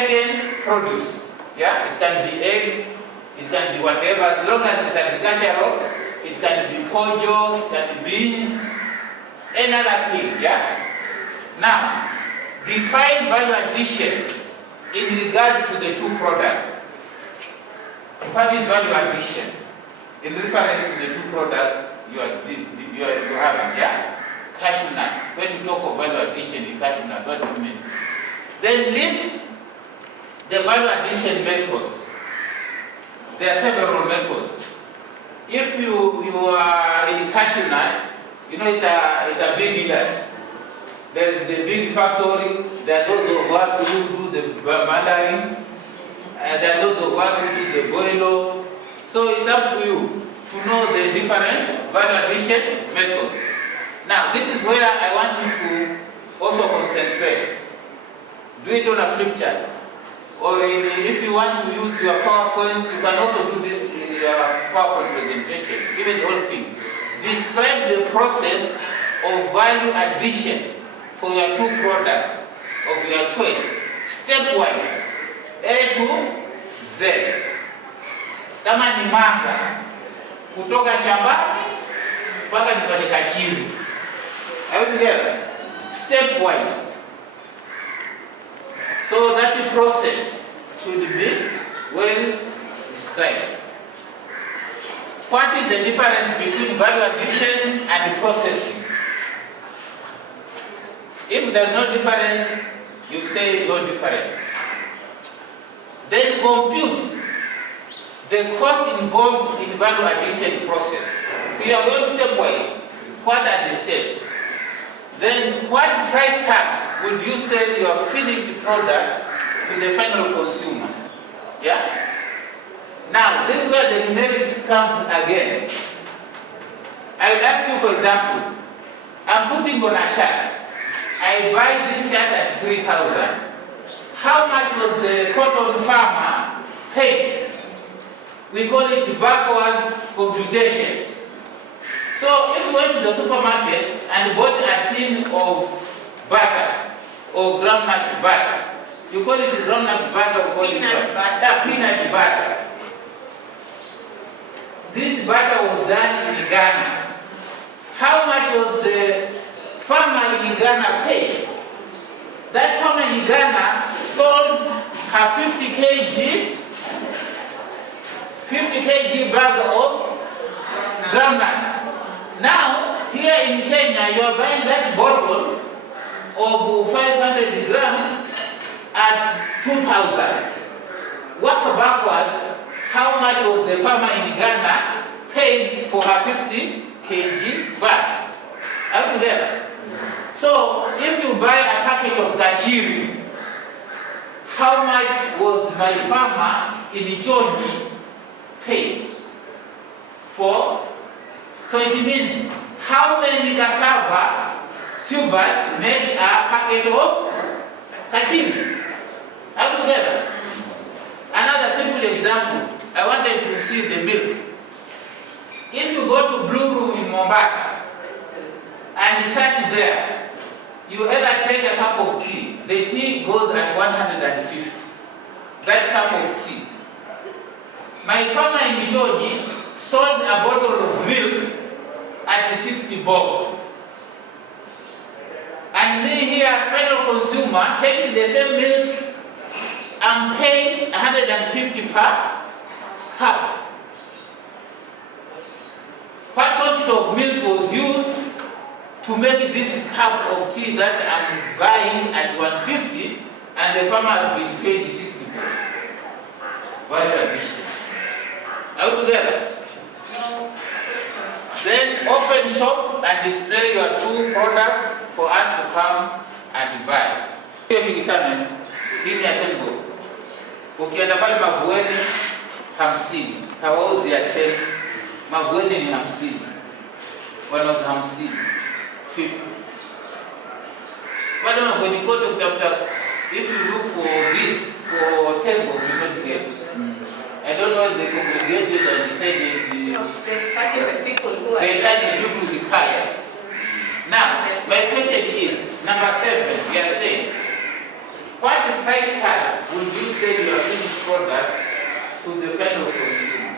second, produce. Yeah, it can be eggs, it can be whatever, as long as it's agricultural. It can be pojo, it can be beans, any other thing. Yeah. Now, define value addition in regards to the two products. What is value addition? In reference to the two products you are having, yeah? Cashew nuts. When you talk of value addition in cashew nuts, what do you mean? Then list the value addition methods. There are several methods. If you are in cashew nut, you know it's a big industry. There's the big factory, there's those of us who do the mandarin, and there are those of us who do the boilo. So it's up to you to know the different value addition methods. Now, this is where I want you to also concentrate. Do it on a flip chart. Or if you want to use your PowerPoints, you can also do this in your PowerPoint presentation, even the whole thing. Describe the process of value addition for your two products of your choice, stepwise, A to Z. Kama ni manga, kutoka shambani mpaka nipate kachiri. Are we together? Stepwise. So that the process should be well described. What is the difference between value addition and processing? If there's no difference, you say no difference. Then compute the cost involved in value addition process. So you are going stepwise. What are the steps? Then what price tag would you sell your finished product to the final consumer? Yeah? Now, this is where the numerics comes again. I will ask you, for example, I'm putting on a shirt. I buy this shirt at 3,000. How much was the cotton farmer paid? We call it backwards computation. So if you went to the supermarket and bought a tin of butter or groundnut butter, you call it groundnut butter or call it peanut butter. This butter was done in Ghana. How much was the farmer in Ghana paid? That farmer in Ghana sold her 50 kg bag of groundnuts. Now, here in Kenya, you are buying that bottle of 500 grams at 2,000. Work backwards, how much was the farmer in Ghana paid for her 50 kg bag? Are we together? So, if you buy a packet of gachiri, how much was my farmer in Ichoni paid for? So it means how many cassava tubers make a packet of gachiri? Are we together? Another simple example, I wanted to see the milk. If you go to Blue Room in Mombasa and you sit there, you either take a cup of tea. The tea goes at 150. That cup of tea. My farmer in Ijoji sold a bottle of milk at 60 bob. And me here, final consumer, taking the same milk, I'm paying 150 per cup. What quantity of milk was used to make this cup of tea that I'm buying at 150 and the farmer has been paid 60 bob? Value addition. Are we together? Then open shop and display your two products for us to come and buy. Hii ni atengo. Ukienda pale Mavueni 50, hawauzi ya 10. Mavueni ni 50. Wanauza 50. 50. Pale Mavueni kote kutafuta, if you look for this, for Tembo, you will not get. I don't know if they congregated and decided they target the people with the cars. Now, my question is, number 7, we are saying, what price tag will you sell your finished product to the final consumer?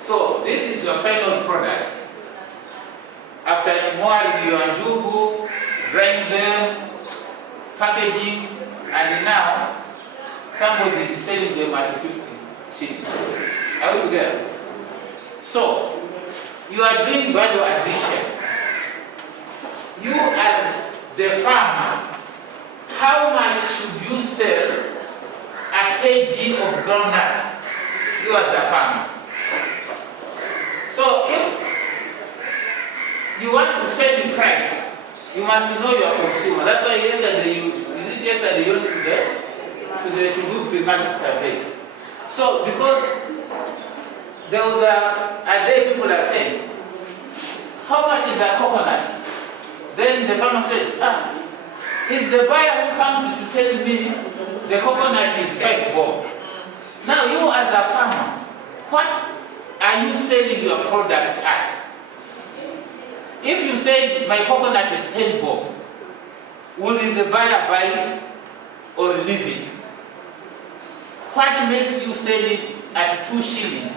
So this is your final product. After mooring your njugu, drying them, packaging, and now somebody is selling them at 50 shillings. Are we together? So you are doing value addition. You as the farmer, how much should you sell a kg of groundnuts? You as the farmer. So if you want to set the price, you must know your consumer. That's why yesterday you went to do pre-market survey. So because there was a day people are saying, how much is a coconut? Then the farmer says, it's the buyer who comes to tell me the coconut is 5 bob. Now you as a farmer, what are you selling your product at? If you say my coconut is 10 bob, will the buyer buy it or leave it? What makes you sell it at 2 shillings?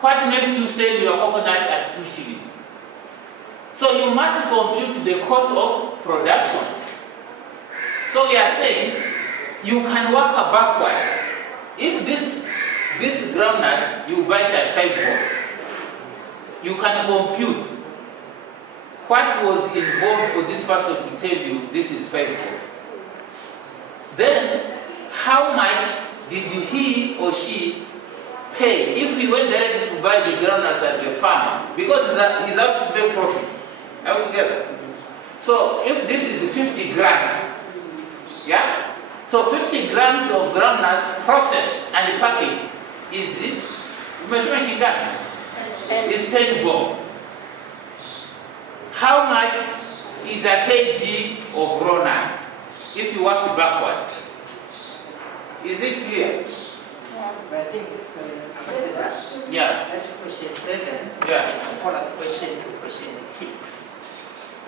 What makes you sell your coconut at 2 shillings? So you must compute the cost of production. So we are saying you can work backward. If this groundnut you buy it at 5 bob, you can compute what was involved for this person to tell you this is 5 bob. Then how much did he or she pay if he went directly to buy the groundnuts at the farmer? Because he's out to make profit. All together. So if this is 50 grams, yeah? So 50 grams of groundnuts processed and packaged is 10 bob. How much is a kg of raw nuts if you work backward? Is it clear? But I think Ambassador, yeah. That's question 7. Yeah. Call us question to question 6.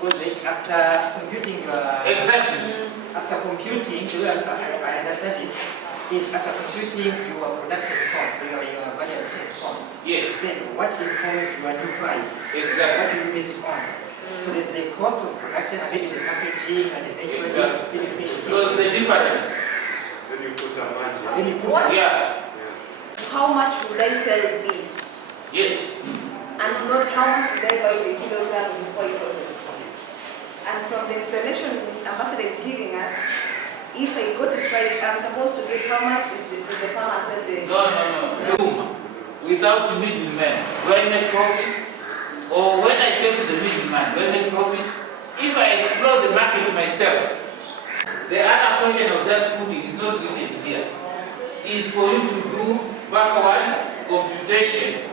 Because after computing your after computing, I understand it, is after computing your production cost, your value addition cost. Yes. Then what informs your new price? Exactly. What do you base it on? So there's the cost of production and maybe the packaging and eventually then you say okay. So the difference. Then you put a margin. Then you put How much would I sell this? Yes. And not how much would I buy the kilogram before it processes? And from the explanation Ambassador is giving us, if I got it right, I'm supposed to get how much is the farmer sell the... No. Without the middleman. Do I make profit? Or when I sell to the middleman, do I make profit? If I explore the market myself, the other question I was just putting is not written here. Is for you to do backward computation.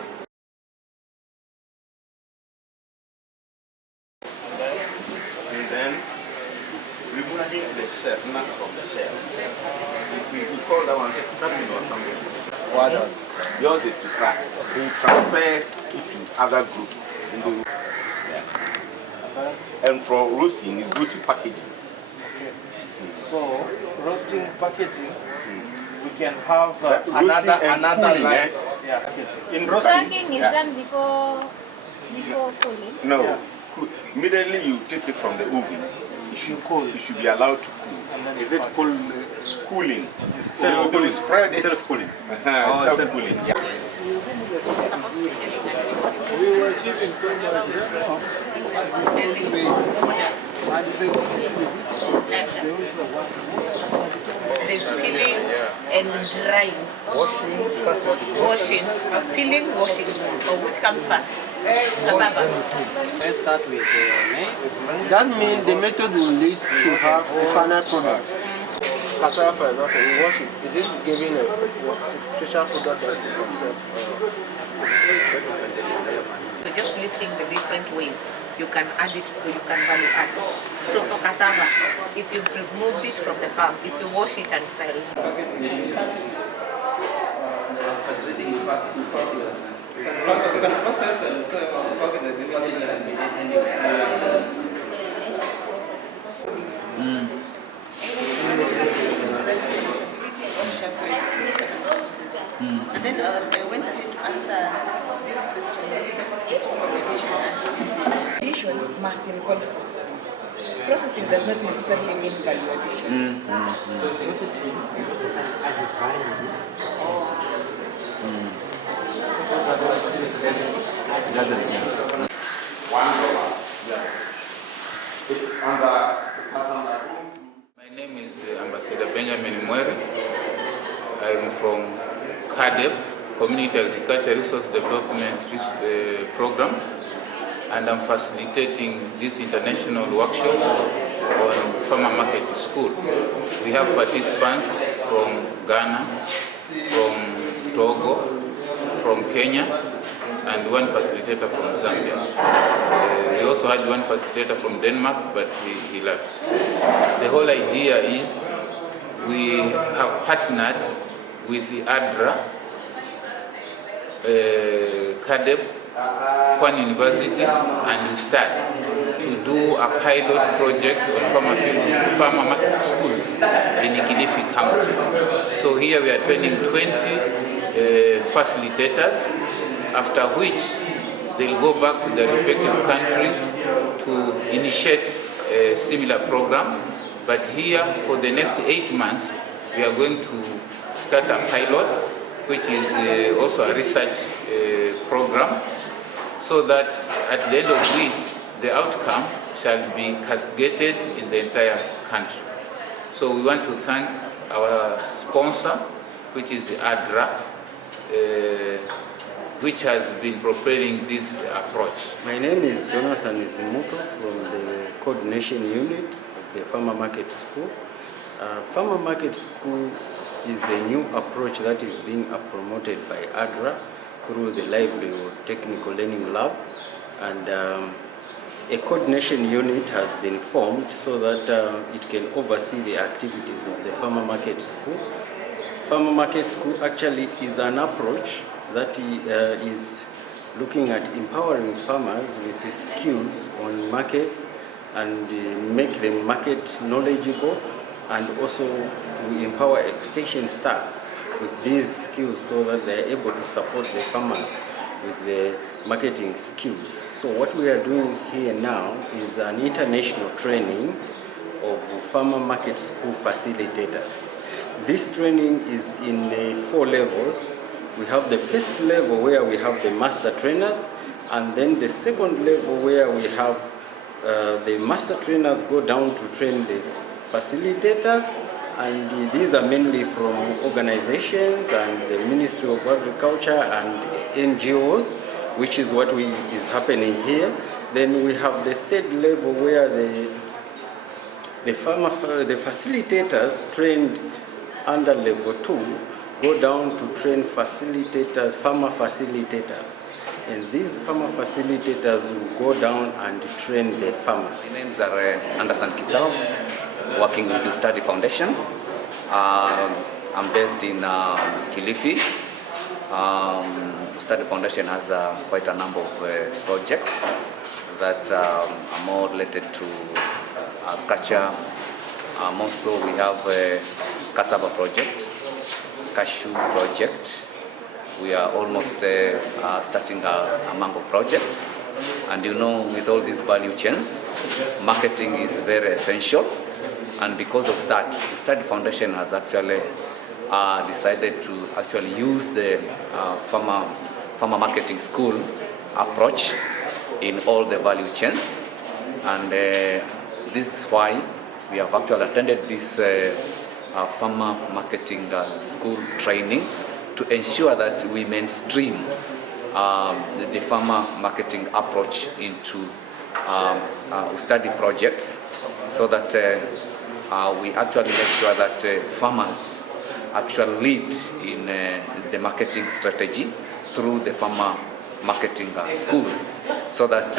And then removing the shell, nuts from the shell. We call that one scrapping or something. What else? Yours is to crack. We transfer it to other groups. And for roasting, it's good to packaging. Okay. So roasting, packaging, we can have another cooling, line. In roasting, Cracking is done before cooling. No. Yeah. Immediately you take it from the oven. It should be allowed to cool. Is it cool? Cooling. Self-cooling. You spread it. Self-cooling. Self-cooling. Yeah. We were achieving so much. There's peeling and drying. Washing. Peeling, washing. Or which comes first? Cassava. Let's start with maize. That means the method will lead to have a final product. Cassava, for example, you wash it. Is it giving a special product that you can sell? We're just listing the different ways you can add it or you can value add. So for cassava, if you removed it from the farm, if you wash it and sell. that is accountability and ownership for certain processes. And then I went ahead to answer this question, the differences between validation and processing. Validation must involve processing. Processing does not necessarily mean value addition. So processing is added value. It's under personal. My name is Ambassador Benjamin Mwere. I'm from CADEP, Community Agriculture Resource Development Program, and I'm facilitating this international workshop on farmer market school. We have participants from Ghana, from Togo, from Kenya, and one facilitator from Zambia. We also had one facilitator from Denmark, but he left. The whole idea is we have partnered with the ADRA, CADEP, Pwani University, and USTAD to do a pilot project on farmer market schools in Kilifi County. So here we are training 20 facilitators, after which they'll go back to their respective countries to initiate a similar program. But here, for the next 8 months, we are going to start a pilot, which is also a research program, so that at the end of it, the outcome shall be cascaded in the entire country. So we want to thank our sponsor, which is the ADRA, which has been propelling this approach. My name is Jonathan Izimuto from the coordination unit of the Farmer Market School. Farmer Market School is a new approach that is being promoted by ADRA through the Livelihood Technical Learning Lab, and a coordination unit has been formed so that it can oversee the activities of the Farmer Market School. Farmer Market School actually is an approach that is looking at empowering farmers with the skills on market and make them market knowledgeable, and also to empower extension staff with these skills so that they are able to support the farmers with the marketing skills. So what we are doing here now is an international training of Farmer Market School facilitators. This training is in 4 levels. We have the first level where we have the master trainers, and then the second level where we have the master trainers go down to train the facilitators, and these are mainly from organizations and the Ministry of Agriculture and NGOs, which is what is happening here. Then we have the third level where the facilitators trained under level 2 go down to train facilitators, farmer facilitators. And these farmer facilitators will go down and train the farmers. My names are Anderson Kisao, working with the Study Foundation. I'm based in Kilifi. Study Foundation has quite a number of projects that are more related to agriculture. Also, we have a cassava project, cashew project. We are almost starting a mango project. And you know, with all these value chains, marketing is very essential. And because of that, the Study Foundation has actually decided to actually use the farmer marketing school approach in all the value chains. And this is why we have actually attended this farmer marketing school training to ensure that we mainstream the farmer marketing approach into study projects, so that we actually make sure that farmers actually lead in the marketing strategy through the farmer marketing school, so that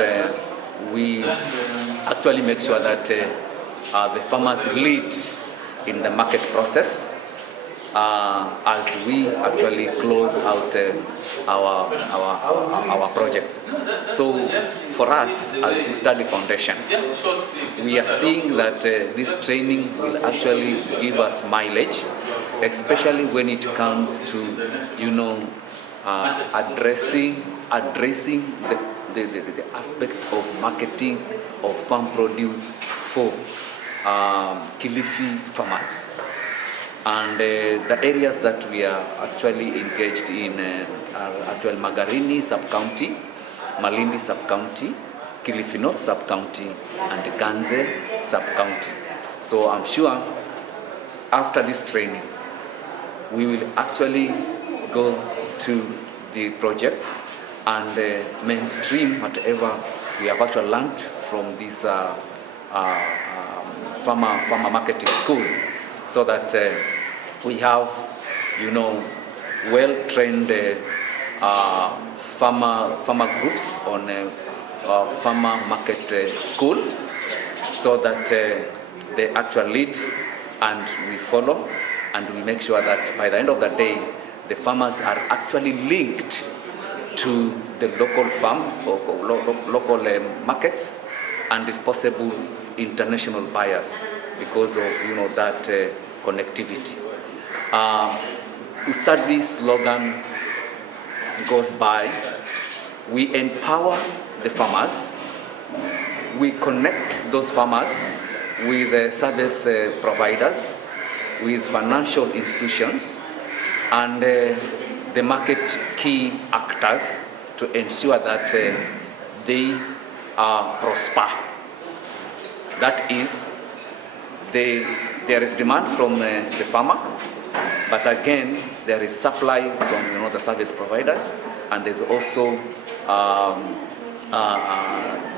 we actually make sure that the farmers lead in the market process, as we actually close out our projects. So for us as we study foundation, we are seeing that this training will actually give us mileage, especially when it comes to, addressing the aspect of marketing of farm produce for Kilifi farmers. And the areas that we are actually engaged in are actually Magarini sub-county, Malindi sub-county, Kilifi North sub-county, and Ganze sub-county. So I'm sure after this training, we will actually go to the projects and mainstream whatever we have actually learned from this farmer marketing school, so that we have, well-trained farmer groups on farmer market school, so that they actually lead and we follow, and we make sure that by the end of the day, the farmers are actually linked to the local farm, local markets, and if possible, international buyers, because of that connectivity. Ustadi's slogan goes by, we empower the farmers, we connect those farmers with service providers, with financial institutions, and the market key actors to ensure that they prosper. That is, there is demand from the farmer, but again, there is supply from the service providers, and there's also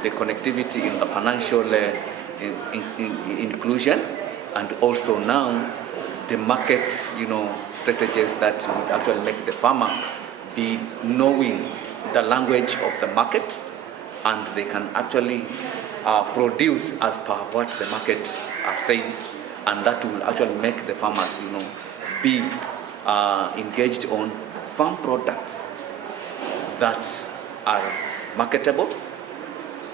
the connectivity in the financial inclusion, and also now the market strategies that would actually make the farmer be knowing the language of the market, and they can actually produce as per what the market says, and that will actually make the farmers be engaged on farm products that are marketable,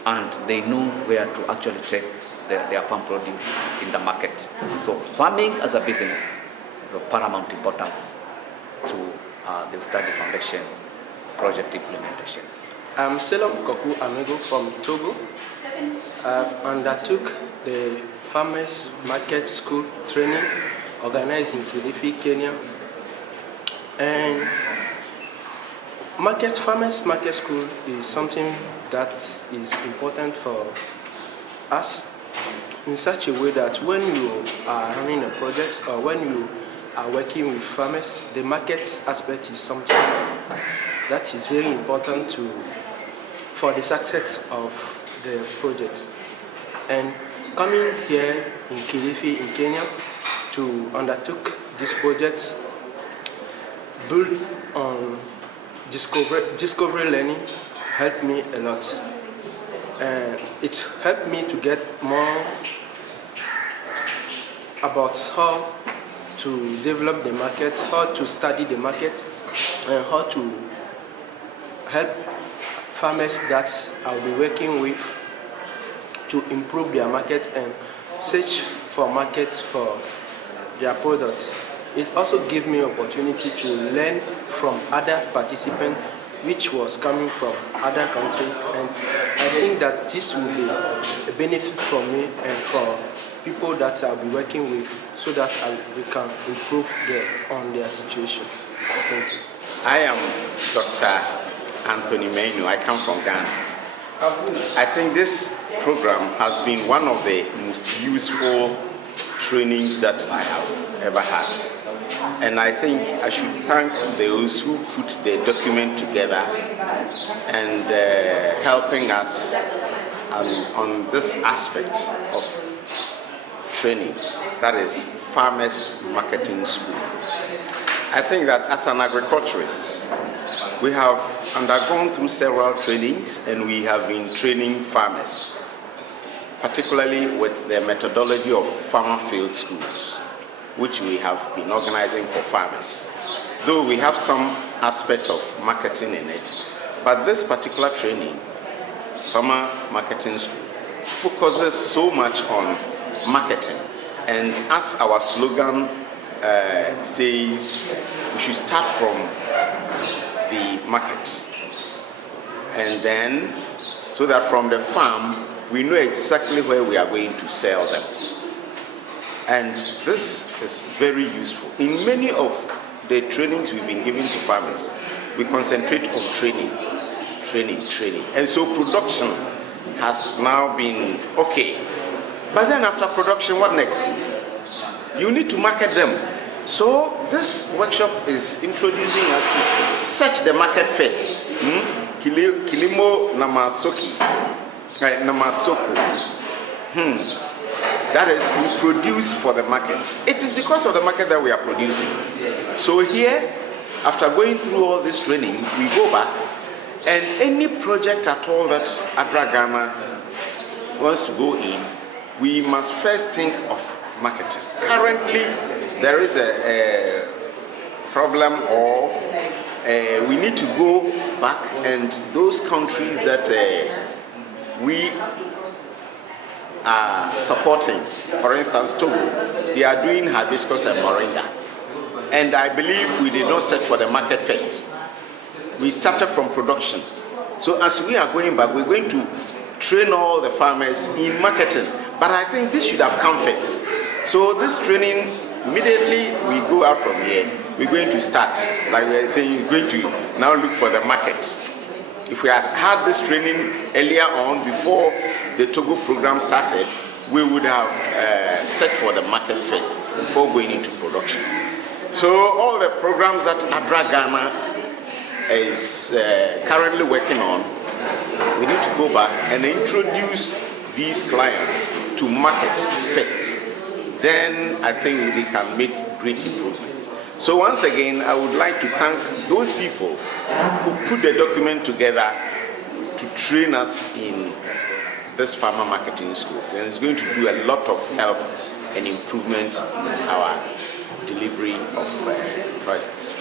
and they know where to actually take their farm produce in the market. So farming as a business is of paramount importance to the Ustadi Foundation project implementation. I'm Selom Koku Amego from Togo. I undertook the Farmers Market School training organized in Kilifi, Kenya. And Farmers Market School is something that is important for us in such a way that when you are running a project or when you are working with farmers, the market aspect is something that is very important for the success of the project. And coming here in Kilifi in Kenya to undertake this project built on discovery learning helped me a lot. And it helped me to get more about how to develop the market, how to study the market, and how to help farmers that I'll be working with to improve their market and search for markets for their products. It also gave me opportunity to learn from other participants which was coming from other countries, and I think that this will be a benefit for me and for people that I'll be working with, so that we can improve on their situation. Thank you. I am Dr. Anthony Menu. I come from Ghana. I think this program has been one of the most useful trainings that I have ever had. And I think I should thank those who put the document together and helping us on this aspect of training, that is Farmers Marketing School. I think that as an agriculturist, we have undergone through several trainings and we have been training farmers, particularly with the methodology of farmer field schools. which we have been organizing for farmers. Though we have some aspect of marketing in it, but this particular training, Farmer Marketing School, focuses so much on marketing. And as our slogan says, we should start from the market. And then, so that from the farm, we know exactly where we are going to sell them. And this is very useful. In many of the trainings we've been giving to farmers, we concentrate on training. And so production has now been okay. But then after production, what next? You need to market them. So this workshop is introducing us to search the market first. Kilimo Namasoko. That is, we produce for the market. It is because of the market that we are producing. So here, after going through all this training, we go back, and any project at all that Adra Ghana wants to go in, we must first think of marketing. Currently, there is a problem, or we need to go back, and those countries that we are supporting, for instance, Togo, they are doing hibiscus and moringa. And I believe we did not set for the market first. We started from production. So as we are going back, we're going to train all the farmers in marketing. But I think this should have come first. So this training, immediately we go out from here, we're going to start, like we are saying, we're going to now look for the market. If we had had this training earlier on, before the Togo program started, we would have set for the market first before going into production. So all the programs that Adra Ghana is currently working on, we need to go back and introduce these clients to market first. Then I think we can make great improvements. So once again, I would like to thank those people who put the document together to train us in this farmer marketing schools. And it's going to do a lot of help and improvement in our delivery of projects.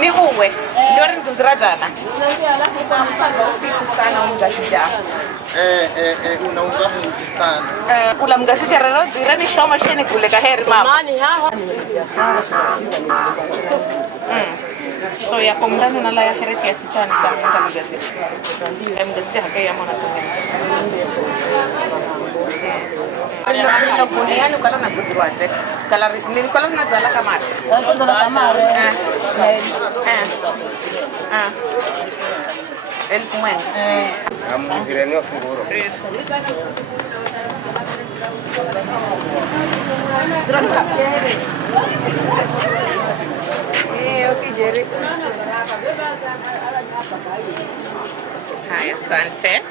Ni uwe ndio nikuziradzana sana umgasija unauza mwingi sana ula mgasija ranodzira ni shoma sheni kule kaheri mama so ya komdano na la ya heri kiasi chani cha mgasija hakaya mwana Ano kuliano kala nagusirwate kala nilikola nazala kamari elfu mwenga amuzireni wafunguro okijeri haya asante.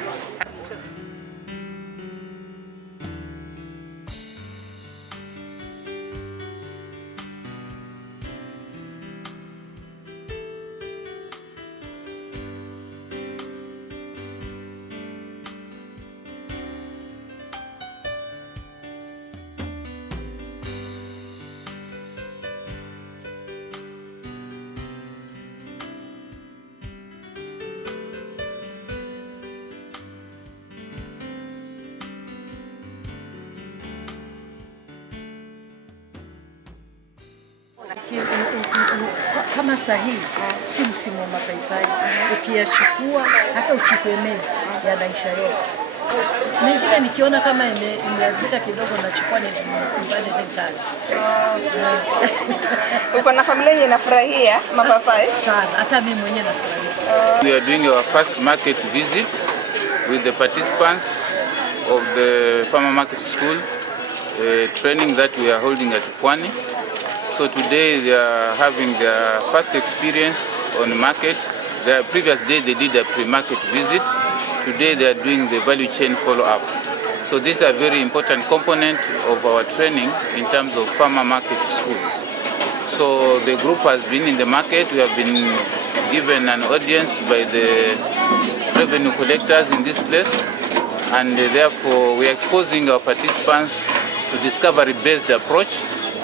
kama sahihi, si msimu wa mapaipai. Ukiyachukua hata uchukue mengi yanaisha yote. Mengine nikiona kama imeharibika kidogo nachukua nyumbani nikale. Uko na familia yenye inafurahia mapapai? Sana, hata mimi mwenyewe nafurahia. We are doing our first market visit with the participants of the farmer market school training that we are holding at Pwani. So today they are having their first experience on the market. The previous day they did a pre-market visit. Today they are doing the value chain follow-up. So this is a very important component of our training in terms of farmer market schools. So the group has been in the market. We have been given an audience by the revenue collectors in this place, and therefore we are exposing our participants to discovery-based approach,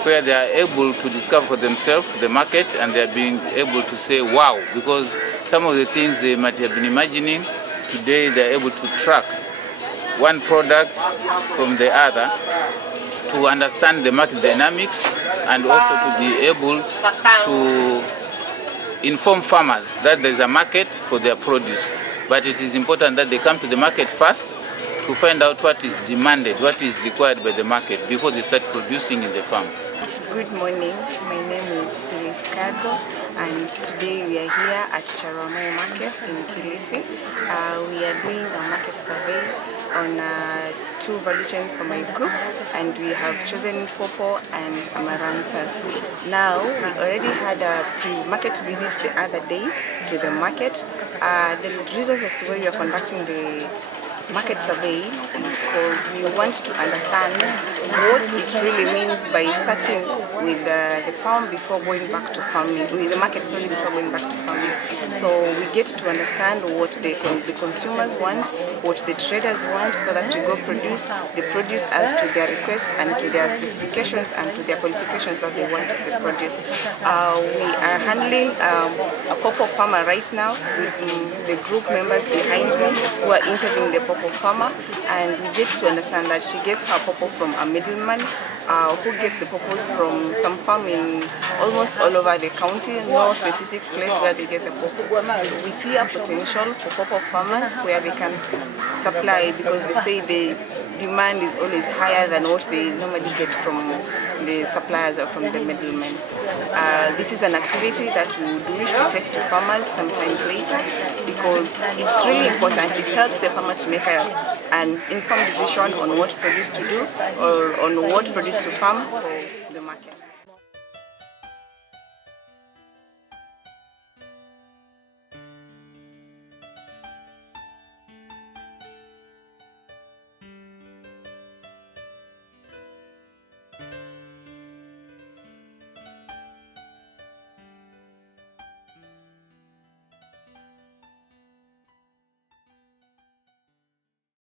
where they are able to discover for themselves the market, and they are being able to say wow, because some of the things they might have been imagining, today they are able to track one product from the other to understand the market dynamics, and also to be able to inform farmers that there is a market for their produce. But it is important that they come to the market first to find out what is demanded, what is required by the market before they start producing in the farm. Good morning, my name is Facilitators, and today we are here at Charomai Market in Kilifi. We are doing a market survey on 2 value chains for my group, and we have chosen Popo and Amaranthus. Now, we already had a pre-market visit the other day to the market. The reasons as to why we are conducting the market survey is because we want to understand what it really means by starting with the farm before going back to farming, with the market solely before going back to farming. So we get to understand what the consumers want, what the traders want, so that we go produce the produce as to their request and to their specifications and to their qualifications that they want of the produce. We are handling a Popo farmer right now with the group members behind me who are interviewing the Popo farmer, and we get to understand that she gets her Popo from a middleman who gets the Popos from some farm in almost all over the county, no specific place where they get the Popo. So we see a potential for Popo farmers where they can supply, because they say the demand is always higher than what they normally get from the suppliers or from the middlemen. This is an activity that we would wish to take to farmers sometimes later, because it's really important. It helps the farmer to make an informed decision on what produce to do or on what produce to farm for the market.